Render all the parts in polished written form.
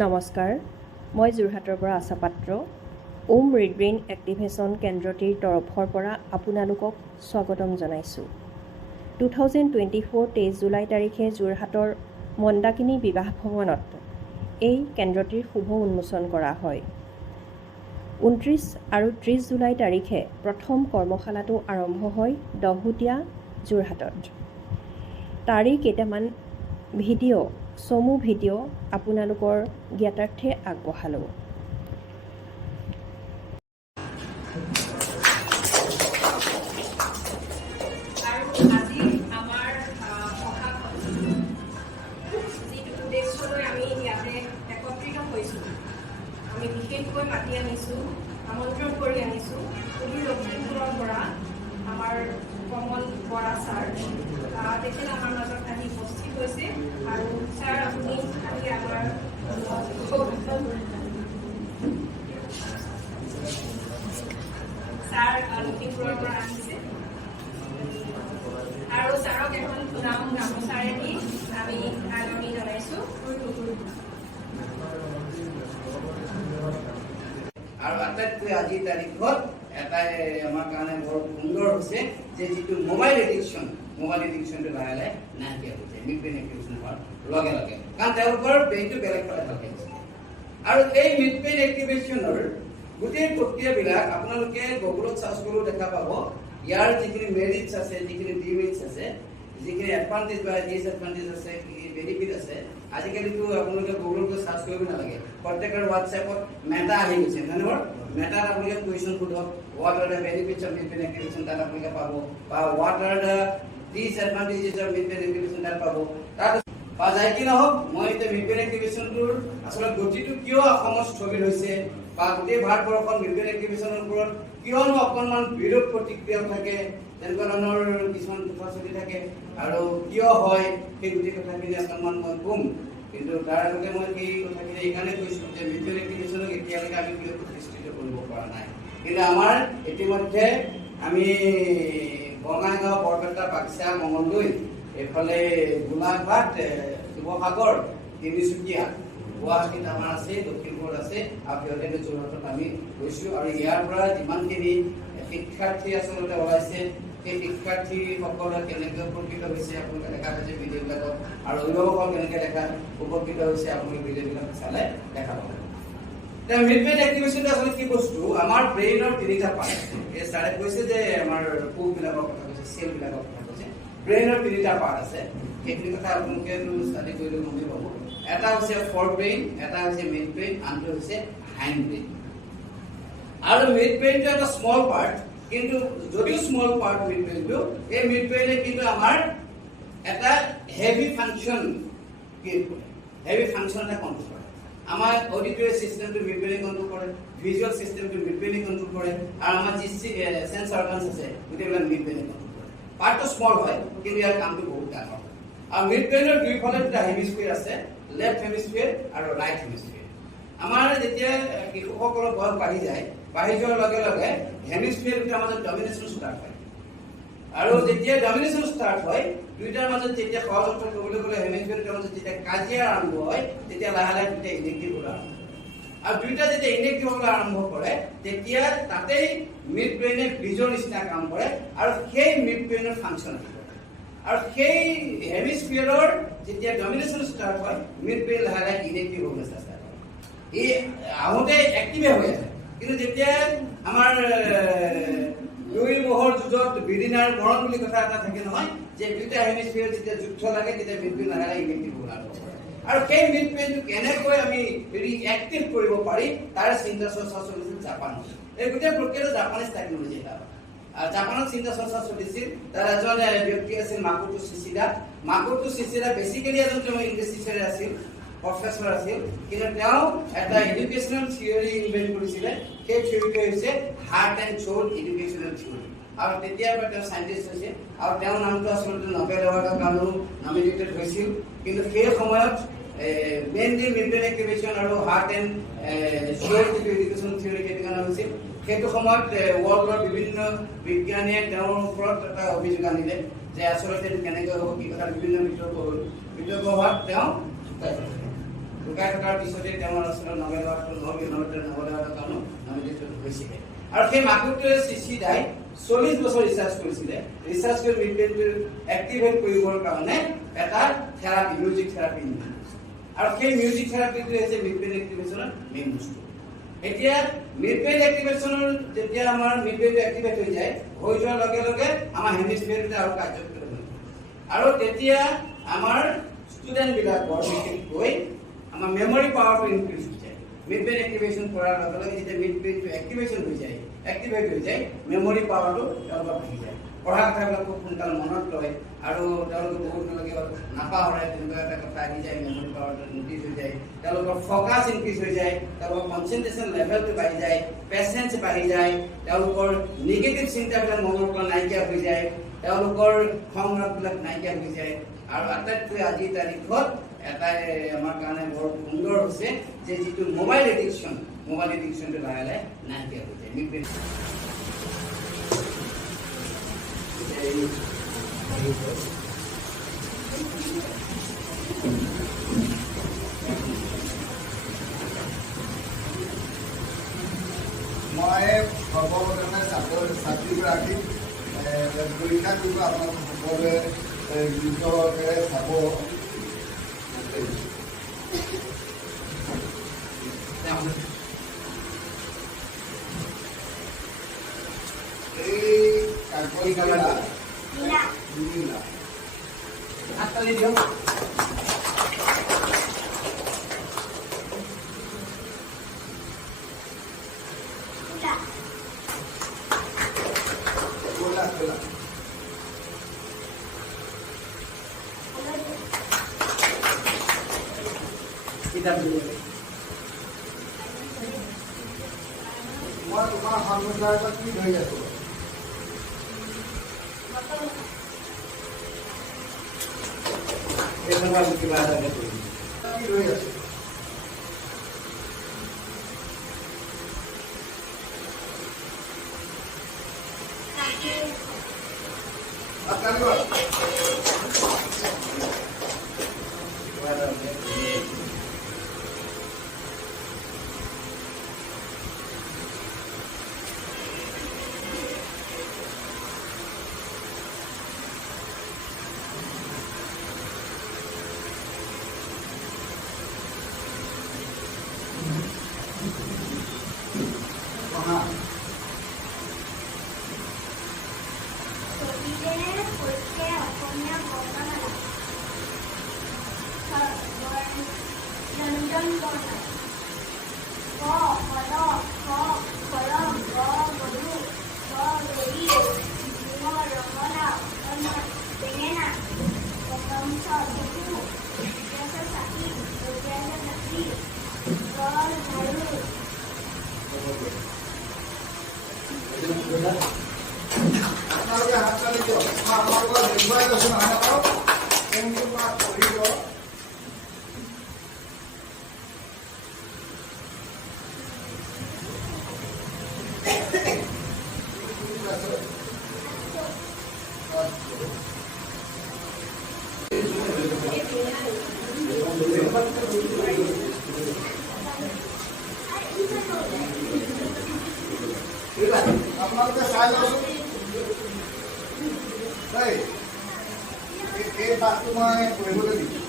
নমস্কাৰ, মই যোৰহাটৰ পৰা আশা পাত্ৰ। ওম ৰিডব্ৰেইন এক্টিভেশ্যন কেন্দ্ৰটিৰ তৰফৰ পৰা আপোনালোকক স্বাগতম জনাইছোঁ। 2024 23 জুলাই তাৰিখে যোৰহাটৰ মন্দাকিনী বিবাহ ভৱনত এই কেন্দ্ৰটিৰ শুভ উন্মোচন কৰা হয়। 29 আৰু 30 জুলাই তাৰিখে প্ৰথম কৰ্মশালাটো আৰম্ভ হয় দহোটীয়া যোৰহাটত। তাৰেই কেইটামান চমু ভিডিঅ' আপোনালোকৰ জ্ঞাতাৰ্থে আগবঢ়ালোঁ। আমি বিশেষকৈ মাতি আনিছোঁ, আমন্ত্ৰণ কৰি আনিছোঁ লখিমপুৰৰ পৰা আমাৰ কমল বৰা ছাৰ। তেখেত আমাৰ মাজত আহি উপস্থিত হৈছে আৰু ছাৰ আপুনি আহি আমাৰ ছাৰ লখিমপুৰৰ পৰা আহিছে আৰু ছাৰক এখন সুনাম গামোচাৰে দি আমি আদৰণি জনাইছোঁ। আৰু আটাইতকৈ আজিৰ তাৰিখত এটাই আমাৰ কাৰণে বৰ সুন্দৰ হৈছে যে যিটো মোবাইল এডিকশ্যনটো লাহে লাহে নাইকিয়া হৈছে মিডব্ৰেইন এক্টিভেশ্যন হোৱাৰ লগে লগে, কাৰণ তেওঁলোকৰ ব্ৰেইনটো বেলেগ ফালে থাকে। আৰু এই মিডব্ৰেইন এক্টিভেশ্যনৰ গোটেই প্ৰক্ৰিয়াবিলাক আপোনালোকে গুগলত চাৰ্চ কৰিও দেখা পাব। ইয়াৰ যিখিনি মেৰিটছ আছে, যিখিনি ডিমেৰিটছ আছে, যিখিনি এডভান্টেজ বা ডিছএডভান্টেজ আছে, বেনিফিট আছে, আজিকালিতো আপোনালোকে গুগলত চাৰ্চ কৰিব নালাগে। প্ৰত্যেকৰ হোৱাটছএপত মেটা আহি গৈছে, নহয়? মেটাত আপোনালোকে কুৱেশ্যন সোধক, what are the benefits of midbrain activation, তাত আপোনালোকে পাব, বা what are the disadvantages of midbrain activation, তাত পাব। তাত বা যায় কি নহওক, মই এতিয়া মিডব্ৰেইন এক্টিভেশ্যনটোৰ আচলতে গতিটো কিয় অসমত স্থবিৰ হৈছে বা গোটেই ভাৰতবৰ্ষত মিডব্ৰেইন এক্টিভেশ্যনৰ ওপৰত কিয়নো অকণমান বিৰোধ প্ৰতিক্ৰিয়া থাকে, তেনেকুৱা ধৰণৰ কিছুমান কথা চলি থাকে আৰু কিয় হয় সেই গোটেই কথাখিনি অকণমান মই ক'ম। কিন্তু তাৰ আগতে মই সেই কথাখিনি এইকাৰণে কৈছোঁ যে মিডব্ৰেইন এক্টিভেশ্যনক এতিয়ালৈকে আমি কিয় প্ৰতিষ্ঠিত কৰিব পৰা নাই। কিন্তু আমাৰ ইতিমধ্যে আমি বঙাইগাঁও, বৰপেটা, বাক্সা, মঙলদৈ, এইফালে গোলাঘাট, শিৱসাগৰ, তিনিচুকীয়া, গুৱাহাটীত আমাৰ আছে, লখিমপুৰ আছে আৰু সিহঁতে যোৰহাটত আমি গৈছোঁ। আৰু ইয়াৰ পৰা যিমানখিনি শিক্ষাৰ্থী আচলতে ওলাইছে, সেই শিক্ষাৰ্থীসকলে কেনেকৈ উপকৃত হৈছে আপোনালোকে দেখা পাইছে ভিডিঅ'বিলাকত, আৰু অভিভাৱকসকল কেনেকৈ উপকৃত হৈছে আপোনালোকে ভিডিঅ'বিলাক চালে দেখা পাব। মিডব্ৰেইন এক্টিভেশ্যনটো আচলতে কি বস্তু? আমাৰ ব্ৰেইনৰ তিনিটা পাৰ্ট আছে। এই ছাৰে কৈছে যে আমাৰ কোষবিলাকৰ কথা কৈছে, চেলবিলাকৰ কথা কৈছে। ব্ৰেইনৰ তিনিটা পাৰ্ট আছে, সেইখিনি কথা আপোনালোকে ষ্টাডি কৰিলে গমেই পাব। এটা হৈছে ফৰ ব্ৰেইন, এটা হৈছে মিড ব্ৰেইন, আনটো হৈছে হাইণ্ড ব্ৰেইন। আৰু মিড ব্ৰেইনটো এটা স্মল পাৰ্ট, কিন্তু যদিও স্মল পাৰ্ট মিড ব্ৰেইনটো, এই মিড ব্ৰেইনে কিন্তু আমাৰ এটা হেভি ফাংচন ক্ৰিয়েট কৰে, হেভি ফাংচন এটা কণ্ট্ৰল কৰে। আমাৰ অডিটৰী চিষ্টেমটো মিড ব্ৰেইনে কণ্ট্ৰল কৰে, ভিজুৱেল চিষ্টেমটো মিড ব্ৰেইনে কণ্ট্ৰল কৰে, আৰু আমাৰ যি চেন্স অৰ্গানছ আছে গোটেইবিলাক মিড ব্ৰেইনে কণ্ট্ৰল কৰে। পাৰ্টটো স্মল হয়, কিন্তু ইয়াৰ কামটো বহুত ডাঙৰ। আৰু মিড ব্ৰেইনৰ দুইফালে দুটা হেমিস্ফিয়াৰ আছে, লেফ্ট হেমিস্ফিয়াৰ আৰু ৰাইট হেমিস্ফিয়াৰ। আমাৰ যেতিয়া শিশুসকলৰ বয়স বাঢ়ি যায়, বাঢ়ি যোৱাৰ লগে লগে হেমিস্ফিয়াৰ দুটাৰ মাজত ডমিনেশ্যন ষ্টাৰ্ট হয়। আৰু যেতিয়া ডমিনেশ্যন ষ্টাৰ্ট হয়, দুইটাৰ মাজত যেতিয়া সহজ অৰ্থ ক'বলৈ গ'লে হেমিস্ফিয়াৰ দুটাৰ মাজত যেতিয়া কাজিয়া আৰম্ভ হয়, তেতিয়া লাহে লাহে দুটা ইনেক্টিভ হ'বলৈ আৰম্ভ হয়। আৰু দুইটা যেতিয়া ইনেক্টিভ হ'বলৈ আৰম্ভ কৰে, তেতিয়া তাতেই মিড ব্ৰেইনে ব্ৰিজৰ নিচিনা কাম কৰে, আৰু সেই মিড ব্ৰেইনৰ ফাংচন কৰে। আৰু সেই হেমিস্ফিয়াৰৰ যেতিয়া ডমিনেশ্যন ষ্টাৰ্ট হয়, মিড ব্ৰেইন লাহে লাহে ইনেক্টিভ হ'বলৈ চেষ্টা কৰে। ই আহোঁতে এক্টিভে হৈ আছে, কিন্তু যেতিয়া আমাৰ দুই মহৰ যুঁজত বিৰিণাৰ মৰণ বুলি কথা এটা থাকে নহয়, যে দুইটা হেমিস্ফিয়াৰ যেতিয়া যুদ্ধ লাগে, তেতিয়া মিড ব্ৰেইন লাহে লাহে ইনেক্টিভ হ'বলৈ আৰম্ভ কৰে। আৰু সেই মিড ব্ৰেইনটো কেনেকৈ আমি ৰিএক্টিভ কৰিব পাৰি তাৰ চিন্তা চৰ্চা চলিছিল জাপানত। এই গোটেই প্ৰক্ৰিয়াটো জাপানিজ টেকনলজি এটা। জাপানত চিন্তা চৰ্চা চলিছিল। তাৰ এজন ব্যক্তি আছিল মাকোটো চিচিডা। মাকোটো চিচিডা বেচিকেলি এজন তেওঁ ইংলিছ টিচাৰ আছিল, প্ৰফেচৰ আছিল, কিন্তু তেওঁ এটা এডুকেশ্যনেল থিয়ৰী ইনভেণ্ট কৰিছিলে। সেই থিয়ৰীটো হৈছে heart and soul educational theory. আৰু তেতিয়াৰ পৰা তেওঁ চাইণ্টিষ্ট হৈছে, আৰু তেওঁৰ নামটো আচলতে নোবেল এৱাৰ্ডৰ কাৰণেও নমিনেটেড হৈছিল। কিন্তু সেই সময়ত মেইনলি মিডব্ৰেইন এক্টিভেশ্যন আৰু হাৰ্ট এণ্ড চ'ল যিটো এডুকেশ্যন থিয়ৰী সেইটো কাৰণে হৈছিল। সেইটো সময়ত ৱৰ্ল্ডৰ বিভিন্ন বিজ্ঞানীয়ে তেওঁৰ ওপৰত এটা অভিযোগ আনিলে যে আচলতে এইটো কেনেকৈ হ'ব, কি কথা বিভিন্ন বিতৰ্ক হ'ল। বিতৰ্ক হোৱাত তেওঁ লুকাই থকাৰ পিছতে তেওঁৰ আচলতে নবেল এৱাৰ্ডৰ কাৰণেও নমিনেটেড হৈছিলে আৰু সেই মাকুটোৱে চিধাই 40 বছৰ ৰিচাৰ্চ কৰিছিলে ৰিচাৰ্চ কৰি মিডব্ৰেইনটো এক্টিভেট কৰিবৰ কাৰণে এটা থেৰাপি মিউজিক থেৰাপি আৰু সেই মিউজিক থেৰাপিটো হৈছে মিডব্ৰেইন এক্টিভেশ্যনৰ মেইন বস্তু এতিয়া মিডব্ৰেইন এক্টিভেশ্যনৰ যেতিয়া আমাৰ মিডব্ৰেইনটো এক্টিভেট হৈ যোৱাৰ লগে লগে আমাৰ হেমিস্ফিয়াৰটো আৰু কাৰ্যকৰী হয় আৰু তেতিয়া আমাৰ ষ্টুডেণ্টবিলাকৰ বিশেষকৈ আমাৰ মেমৰি পাৱাৰটো ইনক্ৰিজ হৈ যায় মিডব্ৰেইন এক্টিভেশ্যন কৰাৰ লগে লগে যেতিয়া মিডব্ৰেইনটো এক্টিভেশ্যন হৈ যায় এক্টিভেট হৈ যায় মেমৰি পাৱাৰটো তেওঁলোকৰ বাঢ়ি যায় পঢ়া কথাবিলাক খুব সোনকালে মনত লয় আৰু তেওঁলোকে বহুতলৈকে নাপাহৰে তেনেকুৱা এটা কথা আহি যায় মেমৰি পাৱাৰটো ইনক্ৰিজ হৈ যায় তেওঁলোকৰ ফ'কাছ ইনক্ৰিজ হৈ যায় তেওঁলোকৰ কনচেনট্ৰেশ্যন লেভেলটো বাঢ়ি যায় পেচেঞ্চ বাঢ়ি যায় তেওঁলোকৰ নিগেটিভ চিন্তাবিলাক মনৰ পৰা নাইকিয়া হৈ যায় তেওঁলোকৰ খং ৰাগবিলাক নাইকিয়া হৈ যায় আৰু আটাইতকৈ আজিৰ তাৰিখত এটাই আমাৰ কাৰণে বৰ সুন্দৰ হৈছে যে যিটো মোবাইল এডিকশ্যনটো লাহে লাহে নাইকিয়া হৈ যায় মই সৰ্বপ্ৰথমে ছাত্ৰীগৰাকীক পৰীক্ষা কৰিব আপোনালোক সকলোৱে গুৰুত্বৰে চাব এই কাগজবিলাক নীলা আঠটালি দিয়ক ক'লা ক'লা কিতাপ দিব মই তোমাৰ সন্মুখত কি ধৰি আছো এইখনৰ কিবা এটা কি ধৰি আছো আপোনালোকে হাত তালি দিয়ক আপোনালোকৰ দেখুৱাই গৈছোঁ নহয় আকৌ কোনটো পাঠ পঢ়িব আপোনালোকে চাই লওঁচোন এই পাঠটো মই পঢ়িবলৈ দিম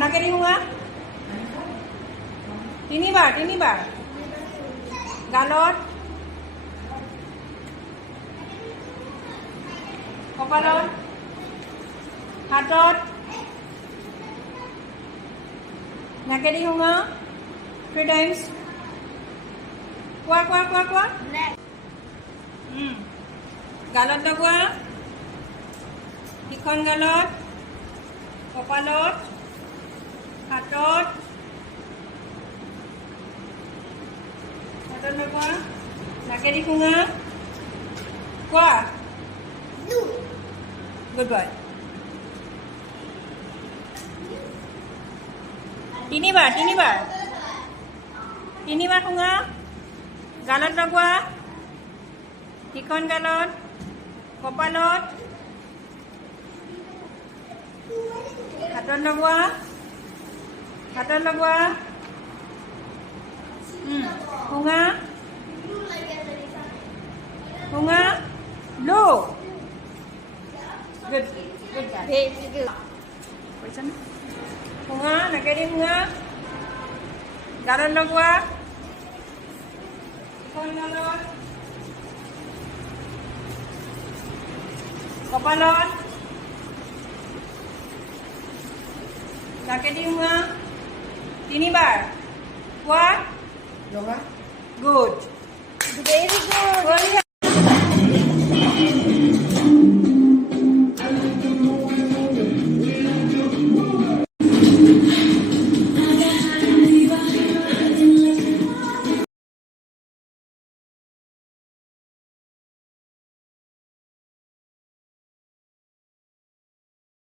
নাকেদি হোৱা তিনিবাৰ গালত কপালত হাতত নাকেদি শুঙা 3 times কোৱা কোৱা কোৱা কোৱা গালত লগোৱা সিখন গালত কপালত হাতত লগোৱা নাকেদি শুঙা কোৱা গুড বয় তিনিবাৰ শুঙা গালত লগোৱা সিখন গালত কপালত হাতত লগোৱা শুঙা লো গুড শুঙা নাকেদি শুঙা গালত লগোৱা সিখন গালত কপালত নাকেদি শুঙা তিনিবাৰ কোৱা গুড ভেৰি গুড